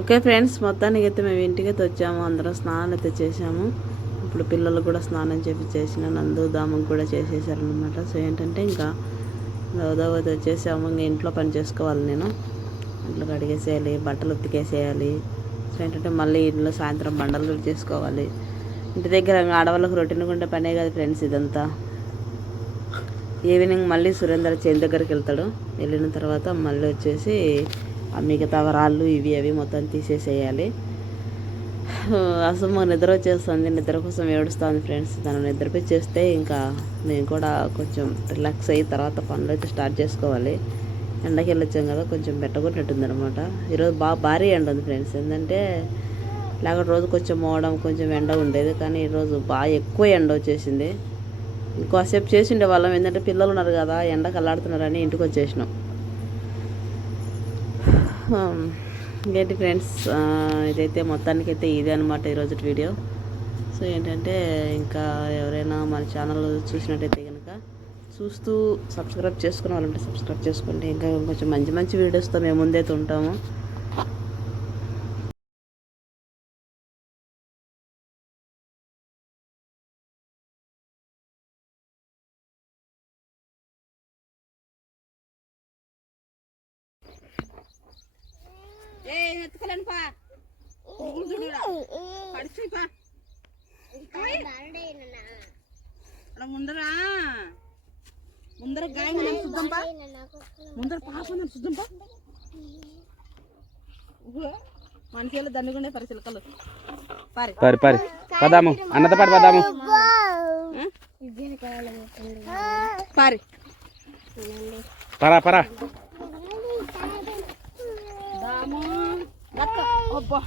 Okay friends మొత్తానికి అయితే మేము ఇంటికి అయితే వచ్చాము. అందరం స్నానాలు అయితే చేసాము ఇప్పుడు పిల్లలు కూడా స్నానం చేసి చేసిన నందు దామకు కూడా చేసేసారనమాట సో ఏంటంటే ఇంకా దవదవతి వచ్చేసాము ఇంకా ఇంట్లో పని చేసుకోవాలి నేను. ఇంట్లో కడిగేసేయాలి బట్టలు ఉతికేసేయాలి. సో ఏంటంటే మళ్ళీ ఇంట్లో సాయంత్రం బండలు చేసుకోవాలి. ఇంటి దగ్గర ఆడవాళ్ళకు ఆడవాళ్ళకి రొటీన్ ఉంటే పనే కాదు ఫ్రెండ్స్ ఇదంతా. ఈవినింగ్ మళ్ళీ సురేందర్ చేతి దగ్గరికి వెళ్తాడు. వెళ్ళిన తర్వాత మళ్ళీ వచ్చేసి మిగతా రాళ్ళు ఇవి అవి మొత్తం తీసేసేయాలి. అసలు మాకు నిద్ర వచ్చేస్తుంది. నిద్ర కోసం ఏడుస్తుంది ఫ్రెండ్స్. తను నిద్రపై చేస్తే ఇంకా నేను కూడా కొంచెం రిలాక్స్ అయ్యి తర్వాత పనులు అయితే స్టార్ట్ చేసుకోవాలి. ఎండకి వెళ్ళొచ్చాం కదా కొంచెం పెట్టగొట్టినట్టుంది అనమాట ఈరోజు బాగా భారీ ఎండ ఉంది ఫ్రెండ్స్. ఏంటంటే లేకపోతే రోజు కొంచెం మోవడం కొంచెం ఎండ ఉండేది. కానీ ఈరోజు బాగా ఎక్కువ ఎండ వచ్చేసింది. ఇంకోసేపు చేసిండే వాళ్ళం. ఏంటంటే పిల్లలు ఉన్నారు కదా ఎండకు అల్లాడుతున్నారని ఇంటికి వచ్చేసినాం. ఏంటి ఫ్రెండ్స్ ఇదైతే మొత్తానికి అయితే ఇదే అనమాట ఈరోజు వీడియో సో ఏంటంటే ఇంకా ఎవరైనా మన ఛానల్ చూసినట్టయితే కనుక చూస్తూ సబ్స్క్రైబ్ చేసుకున్న వాళ్ళంటే సబ్స్క్రైబ్ చేసుకోండి. ఇంకా కొంచెం మంచి మంచి వీడియోస్తో మేము ముందైతే ఉంటాము. ముందరా. ముందర గాయం శుద్ధంపా ముందర పాప శుద్ధంపా మనకేళ్ళు దండుకునే పరిశీలకలు పారి పరి. పరి పదాము. అన్నతో పాటు పదాము. పారి. పరా పరా. దాము. దక్క అబ్బా.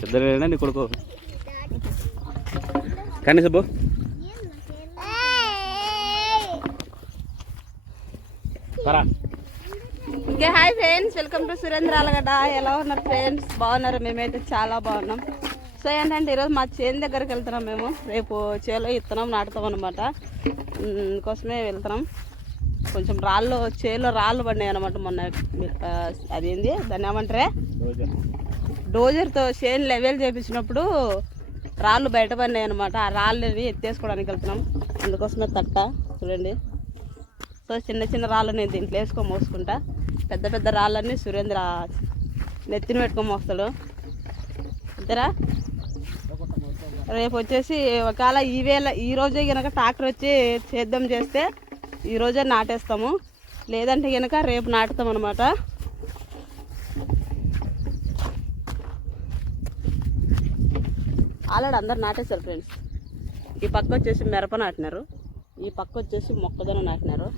పెద్దలేనా నీ కొడుకు? కానీ Subbu. Okay hi friends welcome to Surendra Alagadda ఎలా ఉన్నారు ఫ్రెండ్స్ బాగున్నారు? మేమైతే చాలా బాగున్నాం. సో ఏంటంటే ఈరోజు మా చేను దగ్గరికి వెళ్తున్నాం మేము. రేపు చేలో ఇత్తనం నాటుతాం అనమాట కోసమే వెళ్తున్నాం. కొంచెం రాళ్ళు చేలో రాళ్ళు పడినాయి అనమాట మొన్న. అదేంది? దాన్ని ఏమంటారే? డోజర్తో షేన్ లెవెల్ చేపించినప్పుడు రాళ్ళు బయటపడినాయి అనమాట ఆ రాళ్ళని ఎత్తేసుకోవడానికి వెళ్తున్నాం. అందుకోసమే తట్ట చూడండి. సో చిన్న చిన్న రాళ్ళు నేను దీంట్లో వేసుకొని మోసుకుంటా. పెద్ద పెద్ద రాళ్ళన్నీ సురేంద్ర నెత్తిన పెట్టుకొని మోస్తాడు. అంతేరా? రేపు వచ్చేసి ఒకవేళ ఈవేళ ఈ రోజే కనుక ట్రాక్టర్ వచ్చి సేద్యం చేస్తే ఈరోజే నాటేస్తాము. లేదంటే కనుక రేపు నాటుతాం అనమాట ఆల్రెడీ అందరు నాటేశారు ఫ్రెండ్స్ ఈ పక్క వచ్చేసి మిరప నాటినారు. ఈ పక్క వచ్చేసి మొక్కజొన్న నాటినారు.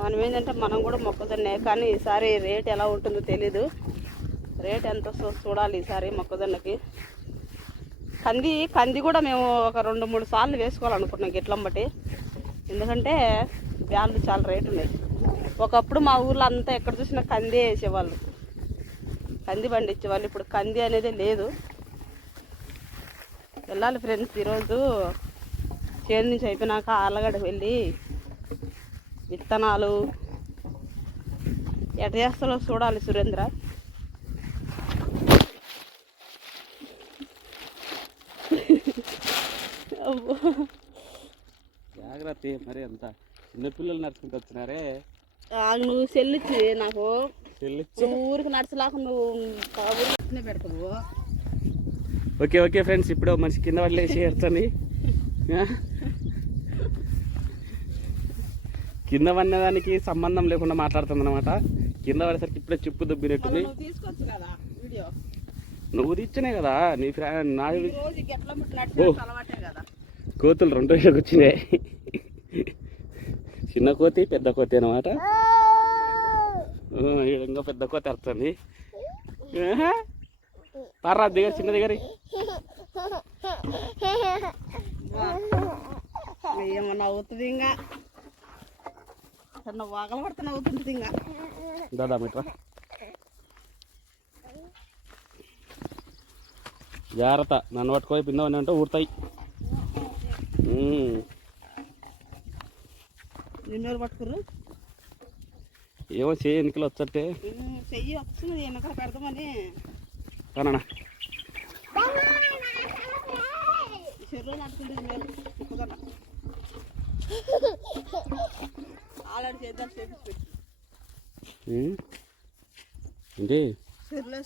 మనం ఏంటంటే మనం కూడా మొక్కజొన్నే కానీ ఈసారి రేట్ ఎలా ఉంటుందో తెలీదు. రేట్ ఎంత చూడాలి ఈసారి మొక్కజొన్నకి. కంది కంది కూడా మేము ఒక రెండు మూడు సార్లు వేసుకోవాలనుకుంటున్నాం గిట్లం బట్టి. ఎందుకంటే వ్యాన్లు చాలా రేటు ఉన్నాయి. ఒకప్పుడు మా ఊర్లో అంతా ఎక్కడ చూసినా కంది వేసేవాళ్ళు. కంది పండించేవాళ్ళు. ఇప్పుడు కంది అనేది లేదు. వెళ్ళాలి ఫ్రెండ్స్. ఈరోజు చేను నుంచి అయిపోయినాక ఆలగడ వెళ్ళి విత్తనాలు ఎట చేస్తాలో చూడాలి సురేంద్ర. అబ్బో. జాగ్రత్త మరి అంత. చిన్నపిల్లలు నడుచుకుంటూ వచ్చినారే. ఆ, నువ్వు చెల్లిచ్చి నాకు. ఊరికి నడిచలేక నువ్వు పెడతావు. ఓకే ఓకే ఫ్రెండ్స్ ఇప్పుడు మనిషి కింద పడలేసి ఎడుతుంది కింద పడినదానికి సంబంధం లేకుండా మాట్లాడుతుంది అనమాట కింద పడేసరికి ఇప్పుడే చెప్పు దొబ్బినట్టుంది. నువ్వు తెచ్చినే కదా నీ ఫ్రా నా కోతులు రెండు వచ్చినాయి. చిన్న కోతి పెద్ద కోతి అనమాట ఇంకా పెద్ద కోతి వస్తుంది పర్రా దగ్గర చిన్న దగ్గర ఏమన్నా అవుతుంది ఇంకా చిన్న వాగలు పడితే నవ్వుతుంటుంది ఇంకా దాదా మిట్రా జాగ్రత్త నన్ను పట్టుకోయి పిందవని అంటే ఊరుతాయి ఉమ్. నిన్నెవరు పట్టుకురు ఏమో చేయి ఎన్నికలు వచ్చట్టే చెయ్యి వస్తుంది వెనకాల పెడదామని. కానా చెరువు నడుచుకుంటుంది మేలు. కుదరలా ఆల్రెడీ చేద్దాం చేపించి పెట్టి. ఏంటి? చెరువులో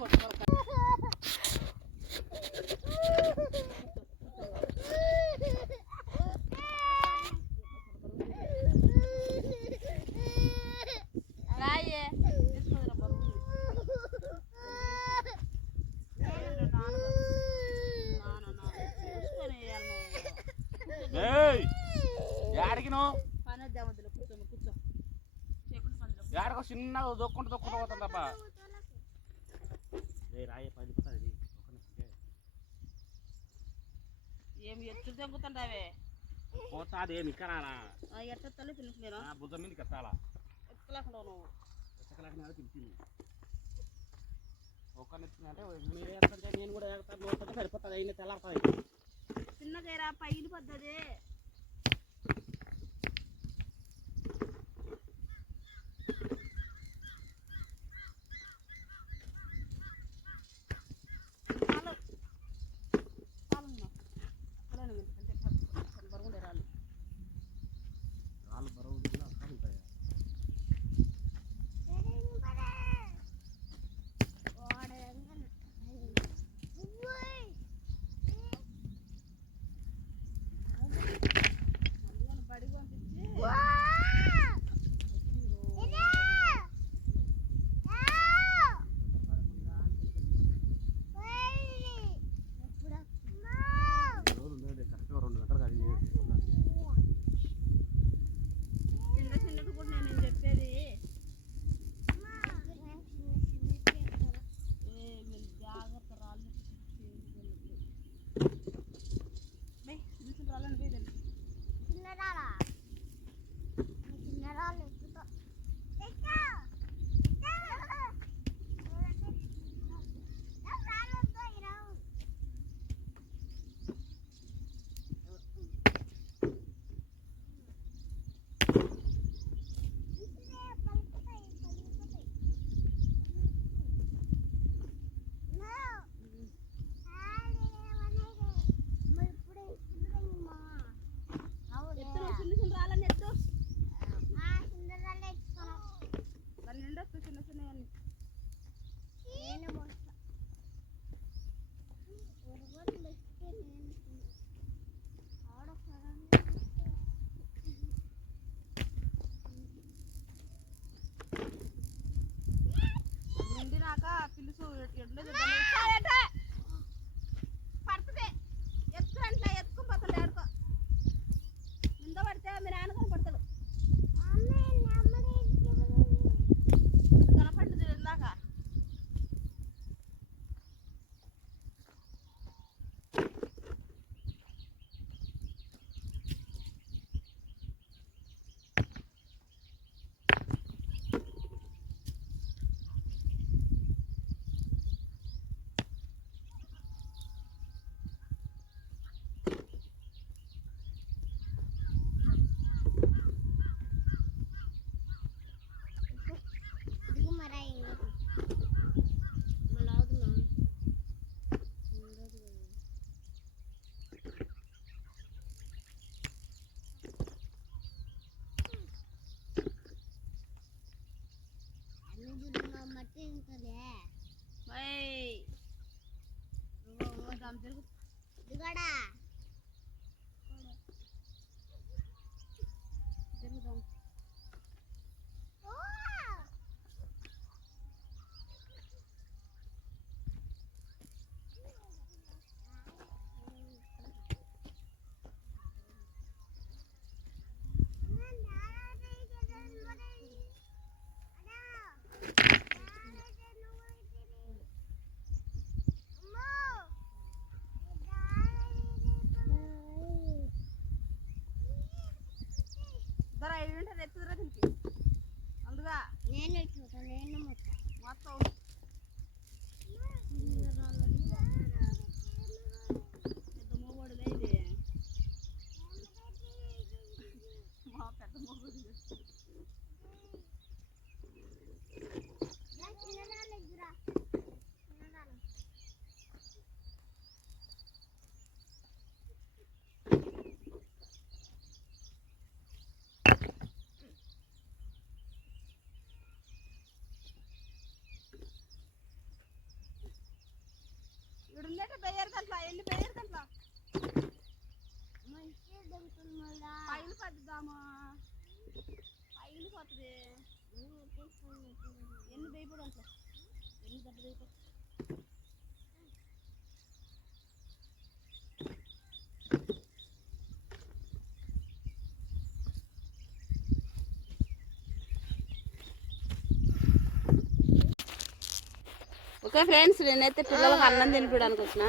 కొట్టుకోవాలి పనిలో యాడికో చిన్నగా దొక్కుంటూ దొక్కుంటూ పోతుంది తప్ప రాయే పడిపోతుంది ఏమి ఎత్తులు తెంగుతుంటావే పోతాది నిక్కరాలా ఎట్ట తల్లి పిలిచి నేను భుజం మీదకి ఎత్తాలా ఎత్తులేకుండా నువ్వు ఎత్తకలేకనే పిలిచింది ఒక్కరిని ఎత్తుకుంటే మీరు ఎత్తుంటే నేను కూడా ఎత్తాను సరిపోతుంది అయిన తెల్లారుతుంది. చిన్నదేరా పైన పద్ధతి આમ જલ્દી ગડા ఎత్తుదరా దీనికి. అందుగా నేను మొత్తం. మొత్తం చిన్న రాళ్ళని ఇక్కడ ఉండేట బెయ్యరు గంటల ఎన్ని బెయ్యరు గంటల పైలు పద్దుదామా పైలు పోతుంది ఎన్ని బెయ్యపడు అంట ఎన్ని దెబ్బ బెయ్యపడు ఓకే ఫ్రెండ్స్ నేనైతే పిల్లలకు అన్నం తినిపించడానికి వచ్చిన.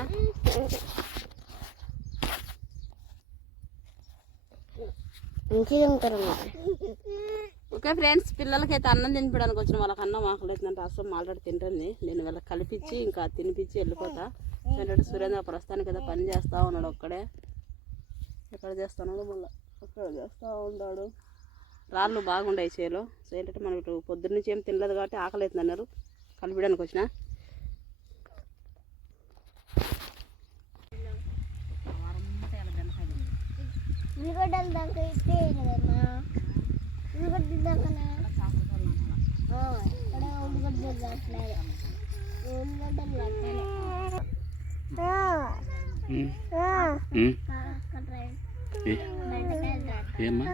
మంచిగా ఉంటారు ఓకే ఫ్రెండ్స్ పిల్లలకైతే అన్నం తినిపించడానికి వచ్చిన వాళ్ళకి అన్నం ఆకలి అవుతుందంటే అసలు ఆల్రెడీ తింటుంది. నేను వీళ్ళకి కలిపించి ఇంకా తినిపించి వెళ్ళిపోతా. ఏంటంటే సురేంద్ర ప్రస్తుతానికి అయితే పని చేస్తూ ఉన్నాడు ఒక్కడే. ఎక్కడ చేస్తున్నాడు మళ్ళీ? అక్కడ చేస్తూ ఉన్నాడు? రాళ్ళు బాగుండాయి చేలో. సో ఏంటంటే మనం ఇటు పొద్దున్న నుంచి ఏం తినలేదు కాబట్టి ఆకలి అవుతుంది అన్నారు కలిపించడానికి వచ్చిన. ఉల్లిగడ్డలు దాకా ఇస్తే కదమ్మా ఉల్లిగడ్డలు దాకానా ఇక్కడ ఉల్లిగడ్డలు దాట్లేదు ఉల్లిగడ్డలు దాటాలి ఏమ్మా?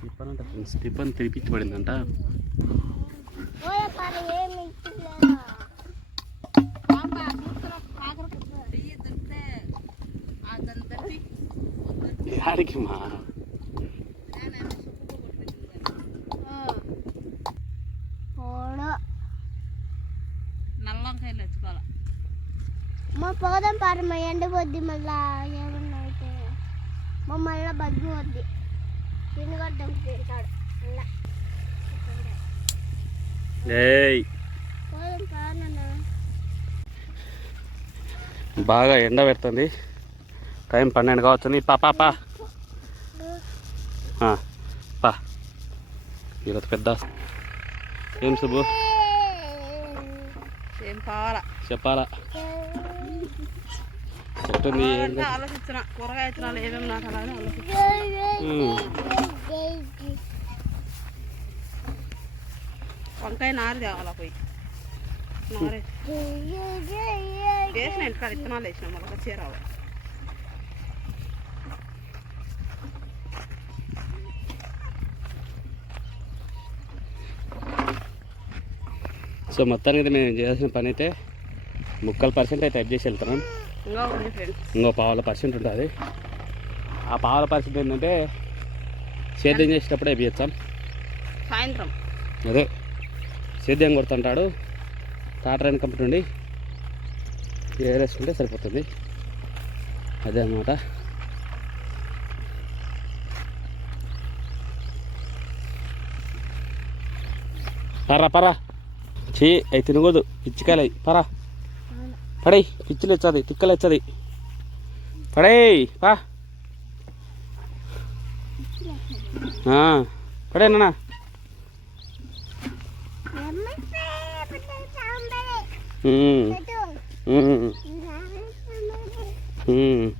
టిఫన్ ఫ్రెండ్స్ టిఫన్ తిరిపించి పడిందంట ఓయ పాలు ఏమి? యాడికి మా. పోదాం పారు మా ఎండిపోద్ది మళ్ళా ఏమన్నా అయితే మా మళ్ళా బగ్గి వద్ది తింటాడు మళ్ళా. ఏయ్. పోదాం పారన్నా బాగా ఎండ పెడుతుంది. టైం పన్నెండు కావచ్చుంది పా పా. పా. ఈరోజు పెద్ద. ఏం సుబ్బు? ఏం కావాలా చెప్పాలా? చెప్తుంది ఆలోచించిన. కూరగాయ విత్తనాలు ఏమేమి నాటాలని ఆలోచించిన. ఉమ్, వంకాయ నారు తేవాలా పోయి? నారే. వేసిన ఇంటికాడ విత్తనాలు వేసిన మొలక చీరావు సో మొత్తానికి అయితే మేము చేయాల్సిన పని అయితే ముక్కల పర్సెంట్ అయితే టైప్ చేసి వెళ్తున్నాం. ఇంకా పావుల పర్సెంట్ ఉంటుంది. ఆ పావుల పర్సెంట్ ఏంటంటే సేద్యం చేసేటప్పుడు వేయించాం సాయంత్రం. అదే సేద్యం కొడుతుంటాడు. టాటర్ కంపెనీ నుండి ఏరేసుకుంటే సరిపోతుంది. అదే అన్నమాట. పరా పరా చీ అవి తినకూడదు. పిచ్చికాయలు అవి పరా. పడేయ్. పిచ్చిలు ఇచ్చది తిక్కలు ఇచ్చది పడేయ్. పా. పడే ఉమ్, ఉమ్.